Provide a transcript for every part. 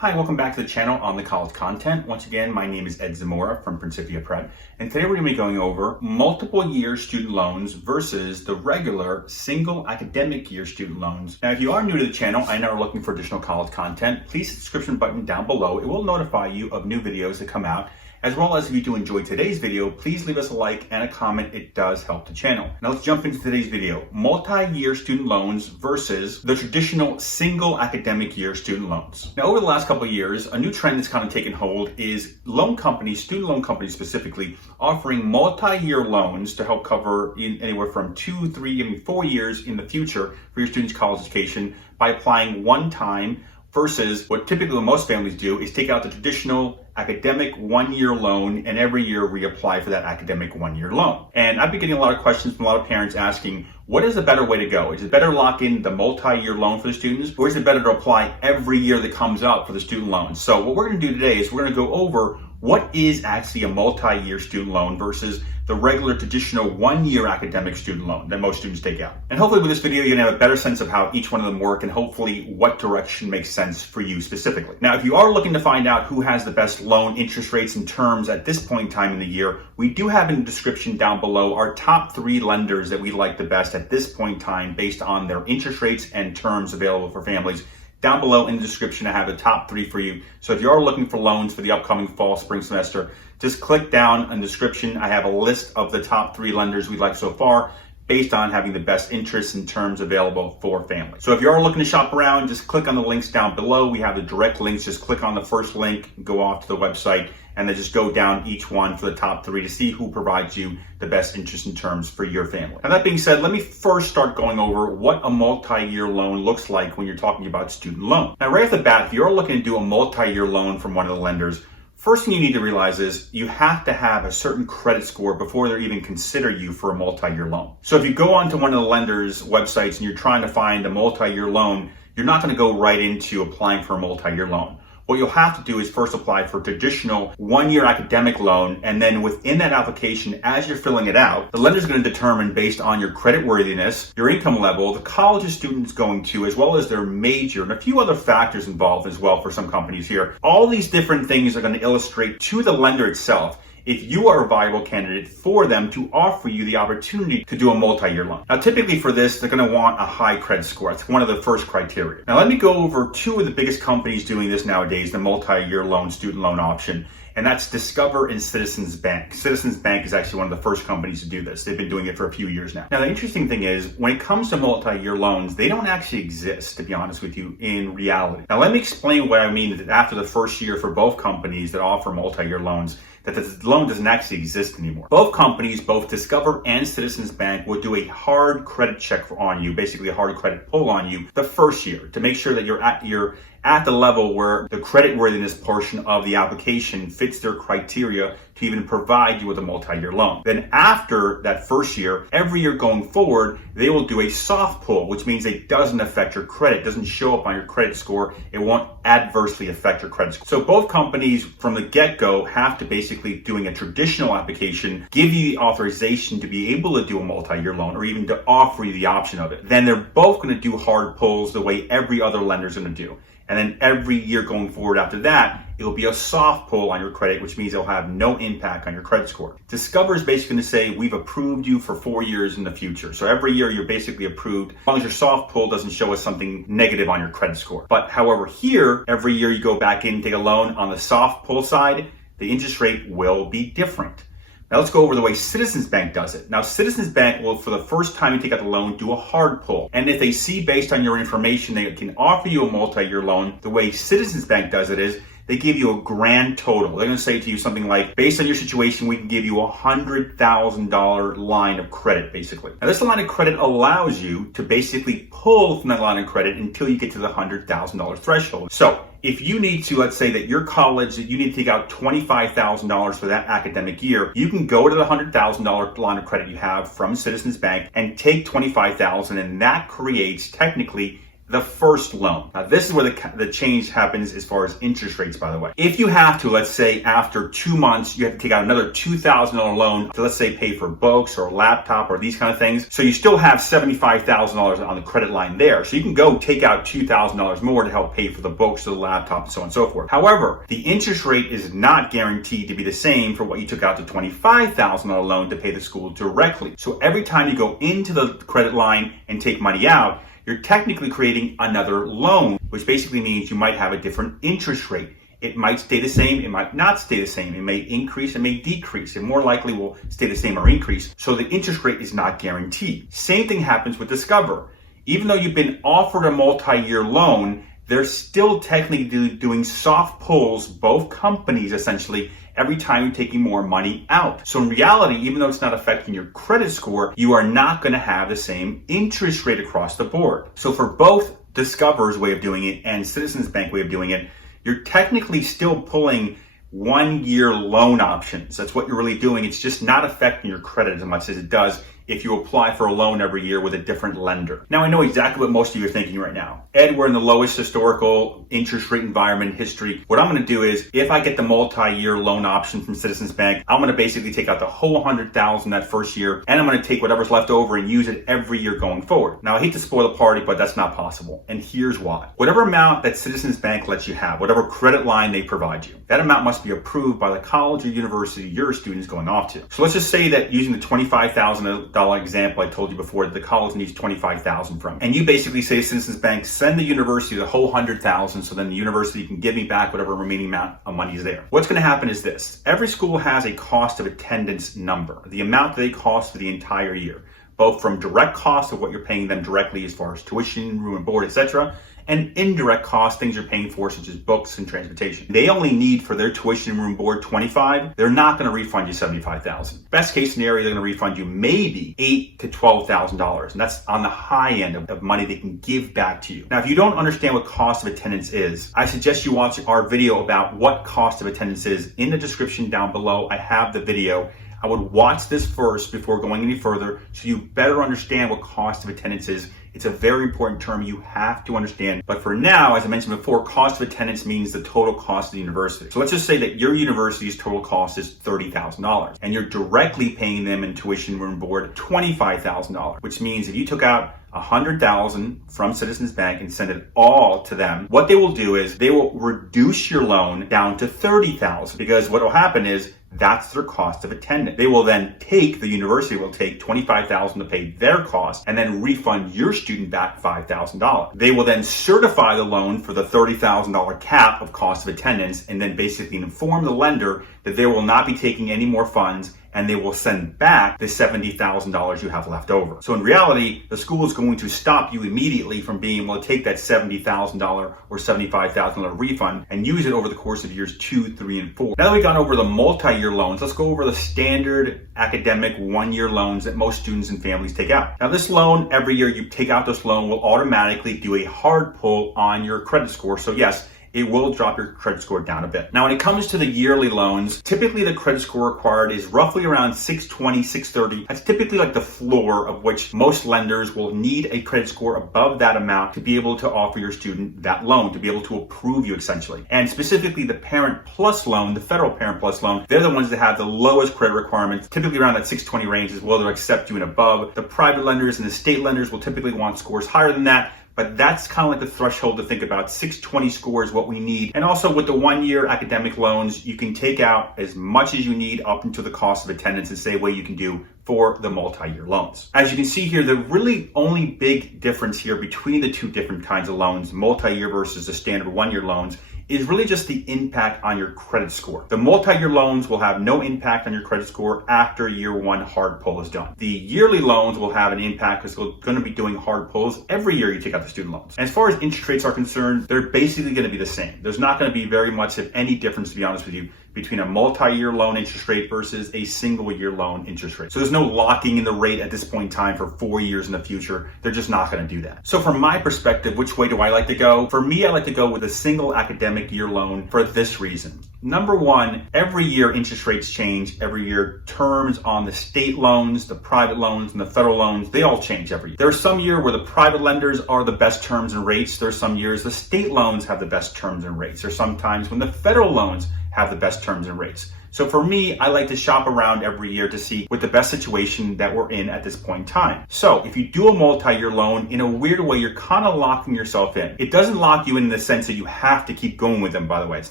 Hi, welcome back to the channel on the college content. Once again, my name is Ed Zamora from Principia Prep, and today we're going to be going over multiple year student loans versus the regular single academic year student loans. Now, if you are new to the channel and are looking for additional college content, please hit the subscription button down below. It will notify you of new videos that come out. As well as if you do enjoy today's video, please leave us a like and a comment. It does help the channel. Now let's jump into today's video. Multi-year student loans versus the traditional single academic year student loans. Now over the last couple of years, a new trend that's kind of taken hold is loan companies, student loan companies specifically, offering multi-year loans to help cover anywhere from 2, 3, even 4 years in the future for your student's college education by applying one time versus what typically most families do is take out the traditional academic 1 year loan and every year reapply for that academic 1 year loan. And I've been getting a lot of questions from a lot of parents asking, what is the better way to go? Is it better to lock in the multi-year loan for the students, or is it better to apply every year that comes up for the student loans? So what we're going to do today is we're going to go over what is actually a multi-year student loan versus the regular traditional 1 year academic student loan that most students take out. And hopefully with this video, you're gonna have a better sense of how each one of them work and hopefully what direction makes sense for you specifically. Now, if you are looking to find out who has the best loan interest rates and terms at this point in time in the year, we do have in the description down below our top 3 lenders that we like the best at this point in time based on their interest rates and terms available for families. Down below in the description, I have the top 3 for you. So if you are looking for loans for the upcoming fall, spring semester, just click down in the description. I have a list of the top 3 lenders we like so far based on having the best interest and terms available for families. So if you are looking to shop around, just click on the links down below. We have the direct links. Just click on the first link, go off to the website, and then just go down each one for the top 3 to see who provides you the best interest and terms for your family. Now that being said, let me first start going over what a multi-year loan looks like when you're talking about student loan. Now right off the bat, if you're looking to do a multi-year loan from one of the lenders, first thing you need to realize is you have to have a certain credit score before they even consider you for a multi-year loan. So if you go onto one of the lenders' websites and you're trying to find a multi-year loan, you're not going to go right into applying for a multi-year loan. What you'll have to do is first apply for a traditional 1 year academic loan, and then within that application, as you're filling it out, the lender is going to determine based on your credit worthiness, your income level, the college a student's going to, as well as their major, and a few other factors involved as well for some companies here. All these different things are going to illustrate to the lender itself if you are a viable candidate for them to offer you the opportunity to do a multi-year loan. Now, typically for this, they're going to want a high credit score. That's one of the first criteria. Now, let me go over 2 of the biggest companies doing this nowadays, the multi-year loan, student loan option, and that's Discover and Citizens Bank. Citizens Bank is actually one of the first companies to do this. They've been doing it for a few years now. Now, the interesting thing is, when it comes to multi-year loans, they don't actually exist, to be honest with you, in reality. Now, let me explain what I mean that after the first year for both companies that offer multi-year loans, that the loan doesn't actually exist anymore. Both companies, both Discover and Citizens Bank, will do a hard credit check on you, basically a hard credit pull on you the first year to make sure that you're at the level where the credit worthiness portion of the application fits their criteria to even provide you with a multi-year loan. Then after that first year, every year going forward, they will do a soft pull, which means it doesn't affect your credit, doesn't show up on your credit score. It won't adversely affect your credit score. So both companies from the get-go have to basically doing a traditional application, give you the authorization to be able to do a multi-year loan or even to offer you the option of it. Then they're both going to do hard pulls the way every other lender is going to do. And then every year going forward after that, it'll be a soft pull on your credit, which means it'll have no impact on your credit score. Discover is basically going to say, we've approved you for 4 years in the future. So every year you're basically approved, as long as your soft pull doesn't show us something negative on your credit score. But however, here, every year you go back in and take a loan on the soft pull side, the interest rate will be different. Now let's go over the way Citizens Bank does it. Now Citizens Bank will, for the first time you take out the loan, do a hard pull. And if they see based on your information they can offer you a multi-year loan, the way Citizens Bank does it is they give you a grand total. They're going to say to you something like, based on your situation, we can give you a $100,000 line of credit, basically. Now this line of credit allows you to basically pull from that line of credit until you get to the $100,000 threshold. So if you need to, let's say that your college, you need to take out $25,000 for that academic year, you can go to the $100,000 line of credit you have from Citizens Bank and take $25,000, and that creates technically the first loan. Now, this is where the change happens as far as interest rates, by the way. If you have to, let's say after 2 months, you have to take out another $2,000 loan to, let's say, pay for books or a laptop or these kind of things. So you still have $75,000 on the credit line there. So you can go take out $2,000 more to help pay for the books or the laptop and so on and so forth. However, the interest rate is not guaranteed to be the same for what you took out the $25,000 loan to pay the school directly. So every time you go into the credit line and take money out, you're technically creating another loan, which basically means you might have a different interest rate. It might stay the same, it might not stay the same. It may increase, it may decrease. It more likely will stay the same or increase. So the interest rate is not guaranteed. Same thing happens with Discover. Even though you've been offered a multi-year loan, they're still technically doing soft pulls, both companies essentially, every time you're taking more money out. So in reality, even though it's not affecting your credit score, you are not going to have the same interest rate across the board. So for both Discover's way of doing it and Citizens Bank way of doing it, you're technically still pulling 1 year loan options. That's what you're really doing. It's just not affecting your credit as much as it does if you apply for a loan every year with a different lender. Now, I know exactly what most of you are thinking right now. Ed, we're in the lowest historical interest rate environment in history. What I'm going to do is, if I get the multi-year loan option from Citizens Bank, I'm going to basically take out the whole $100,000 that first year, and I'm going to take whatever's left over and use it every year going forward. Now, I hate to spoil the party, but that's not possible. And here's why. Whatever amount that Citizens Bank lets you have, whatever credit line they provide you, that amount must be approved by the college or university your student is going off to. So let's just say that using the $25,000 example I told you before, that the college needs $25,000 from. And you basically say, Citizens Bank, send the university the whole $100,000 so then the university can give me back whatever remaining amount of money is there. What's going to happen is this. Every school has a cost of attendance number, the amount that they cost for the entire year, both from direct cost of what you're paying them directly as far as tuition, room and board, etc., and indirect costs, things you're paying for, such as books and transportation. They only need for their tuition, room, board, $25,000. They're not going to refund you $75,000. Best case scenario, they're going to refund you maybe $8,000 to $12,000, and that's on the high end of money they can give back to you. Now, if you don't understand what cost of attendance is, I suggest you watch our video about what cost of attendance is. In the description down below, I have the video. I would watch this first before going any further so you better understand what cost of attendance is. It's a very important term you have to understand. But for now, as I mentioned before, cost of attendance means the total cost of the university. So let's just say that your university's total cost is $30,000 and you're directly paying them in tuition, room, and board $25,000, which means if you took out $100,000 from Citizens Bank and send it all to them, what they will do is they will reduce your loan down to $30,000, because what will happen is that's their cost of attendance. They will then the university will take $25,000 to pay their cost and then refund your student back $5,000. They will then certify the loan for the $30,000 cap of cost of attendance and then basically inform the lender that they will not be taking any more funds, and they will send back the $70,000 you have left over. So in reality, the school is going to stop you immediately from being able to take that $70,000 or $75,000 refund and use it over the course of years 2, 3, and 4. Now that we've gone over the multi-year loans, let's go over the standard academic 1-year loans that most students and families take out. Now this loan, every year you take out this loan, will automatically do a hard pull on your credit score. So yes, it will drop your credit score down a bit. Now, when it comes to the yearly loans, typically the credit score required is roughly around 620, 630. That's typically like the floor of which most lenders will need a credit score above that amount to be able to offer your student that loan, to be able to approve you essentially. And specifically the Parent Plus loan, the federal Parent Plus loan, they're the ones that have the lowest credit requirements, typically around that 620 range as well. They'll accept you and above. The private lenders and the state lenders will typically want scores higher than that. But that's kind of like the threshold to think about. 620 score is what we need. And also with the 1-year academic loans, you can take out as much as you need up into the cost of attendance, the same way you can do for the multi-year loans. As you can see here, the really only big difference here between the two different kinds of loans, multi-year versus the standard 1-year loans, is really just the impact on your credit score. The multi-year loans will have no impact on your credit score after year 1 hard pull is done. The yearly loans will have an impact because we're going to be doing hard pulls every year you take out the student loans. And as far as interest rates are concerned, they're basically going to be the same. There's not going to be very much, if any, difference, to be honest with you, between a multi-year loan interest rate versus a single year loan interest rate. So there's no locking in the rate at this point in time for 4 years in the future. They're just not going to do that. So from my perspective, which way do I like to go? For me, I like to go with a single academic year loan for this reason. Number one, every year interest rates change. Every year terms on the state loans, the private loans, and the federal loans, they all change every year. There's some year where the private lenders are the best terms and rates. There's some years the state loans have the best terms and rates. There's sometimes when the federal loans have the best terms and rates. So for me, I like to shop around every year to see what the best situation that we're in at this point in time. So if you do a multi-year loan, in a weird way, you're kind of locking yourself in. It doesn't lock you in the sense that you have to keep going with them, by the way. It's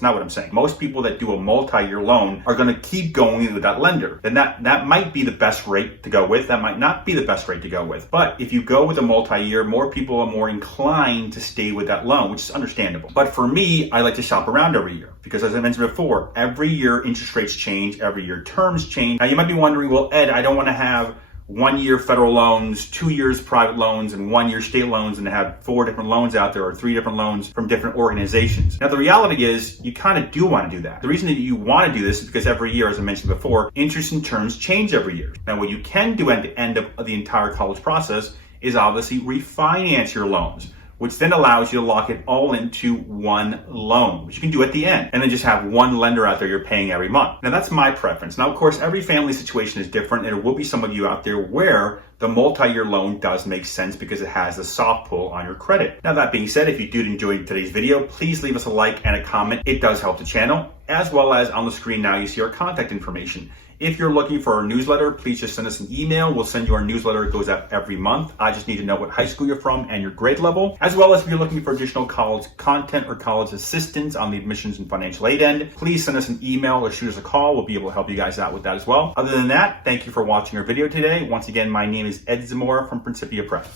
not what I'm saying. Most people that do a multi-year loan are going to keep going with that lender. And that might be the best rate to go with. That might not be the best rate to go with. But if you go with a multi-year, more people are more inclined to stay with that loan, which is understandable. But for me, I like to shop around every year because, as I mentioned before, every year interest rates change, every year terms change. Now you might be wondering, well, Ed, I don't want to have 1 year federal loans, 2 years private loans, and 1 year state loans, and have 4 different loans out there or 3 different loans from different organizations. Now the reality is you kind of do want to do that. The reason that you want to do this is because every year, as I mentioned before, interest and terms change every year. Now what you can do at the end of the entire college process is obviously refinance your loans, which then allows you to lock it all into one loan, which you can do at the end, and then just have one lender out there you're paying every month. Now that's my preference. Now, of course, every family situation is different, and there will be some of you out there where the multi-year loan does make sense because it has a soft pull on your credit. Now that being said, if you did enjoy today's video, please leave us a like and a comment. It does help the channel, as well as on the screen now you see our contact information. If you're looking for our newsletter, please just send us an email. We'll send you our newsletter. It goes out every month. I just need to know what high school you're from and your grade level, as well as if you're looking for additional college content or college assistance on the admissions and financial aid end, please send us an email or shoot us a call. We'll be able to help you guys out with that as well. Other than that, thank you for watching our video today. Once again, my name is Ed Zamora from Principia Prep.